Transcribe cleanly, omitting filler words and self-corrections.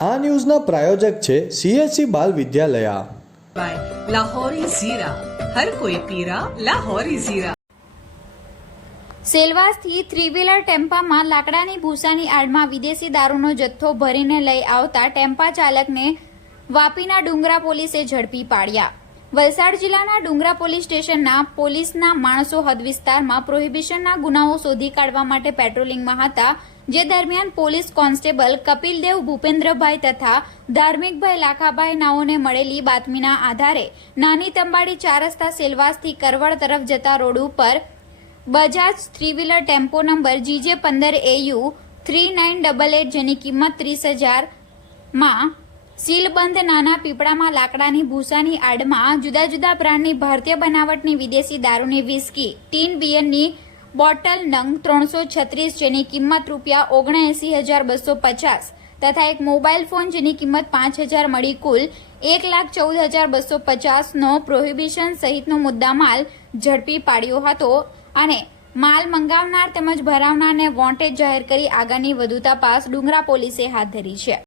આ ન્યૂઝના પ્રાયોજક છે CSC બાલ વિદ્યાલયા. लाहौरी जीरा, हर कोई पीरा लाहौरी जीरा. સેલવાસથી થ્રી-વ્હીલર ટેમ્પામાં લાકડાની ભૂસાની આડમાં વિદેશી દારૂનો જથ્થો ભરીને લઈ આવતા ટેમ્પા ચાલકને વાપીના ડુંગરા પોલીસે ઝડપી પાડ્યા. વલસાડ જિલ્લાના ડુંગરા પોલીસ સ્ટેશનના પોલીસના માણસો હદ વિસ્તારમાં પ્રોહિબિશનના ગુનાઓ શોધી કાઢવા માટે પેટ્રોલિંગમાં હતા, જે દરમિયાન પોલીસ કોન્સ્ટેબલ કપિલદેવ ભૂપેન્દ્રભાઈ તથા ધાર્મિકભાઈ લાખાભાઈ નાઓને મળેલી બાતમીના આધારે નાની તંબાડી 4 રસ્તા સેલવાસથી કરવડ તરફ જતા રોડ ઉપર Bajaj three-wheeler tempo number GJ15AU 3988 જેની કિંમત 30,000 માં સીલબંધ નાના પીપળામાં લાકડાની ભૂસાની આડમાં જુદા જુદા બ્રાન્ડની ભારતીય બનાવટની વિદેશી દારૂની વિસ્કી ટીન બિયરની બોટલ નંગ 336 જેની કિંમત ₹79,250 તથા એક મોબાઈલ ફોન જેની કિંમત 5,000 મળી કુલ 1,14,250 નો પ્રોહિબિશન સહિતનો મુદ્દામાલ ઝડપી પાડ્યો હતો અને માલ મંગાવનાર તેમજ ભરાવનારને વોન્ટેડ જાહેર કરી આગળની વધુ તપાસ ડુંગરા પોલીસે હાથ ધરી છે.